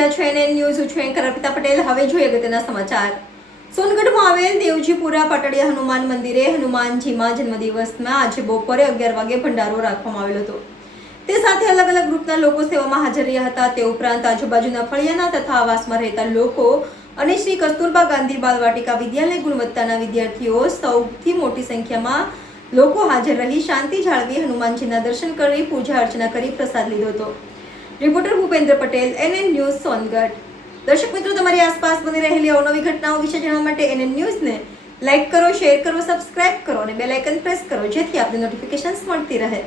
રહ્યા છો NN news. હું છું એન્કર અર્પિતા પટેલ. હવે જોઈએ અગત્યના સમાચાર. સોનગઢમાં આવેલ દેવજીપુરા પાટડિયા હનુમાન મંદિરે હનુમાનજીમાં જન્મદિવસમાં આજે બપોરે 11 વાગે ભંડારો રાખવામાં આવેલો હતો. તે સાથે અલગ અલગ ગ્રુપના લોકો સેવામાં હાજર રહ્યા હતા. તે ઉપરાંત આજુબાજુના ફળિયાના તથા આવાસમાં રહેતા લોકો અને શ્રી કસ્તુરબા ગાંધી બાલવાટિકા વિદ્યાલય ગુણવત્તાના વિદ્યાર્થીઓ સૌથી મોટી સંખ્યામાં લોકો હાજર રહી શાંતિ જાળવી હનુમાનજીના દર્શન કરી પૂજા અર્ચના કરી પ્રસાદ લીધો હતો. Reporter Bhupendra Patel, NN news, Songadh. દર્શક મિત્રો, તમારી આસપાસ બની રહેલી અવનવી ઘટનાઓ વિશે જાણવા માટે NN ન્યૂઝને લાઇક કરો, શેર કરો, સબસ્ક્રાઇબ કરો અને બેલ આઇકન પ્રેસ કરો, જેથી આપને નોટિફિકેશન્સ મળતી રહે.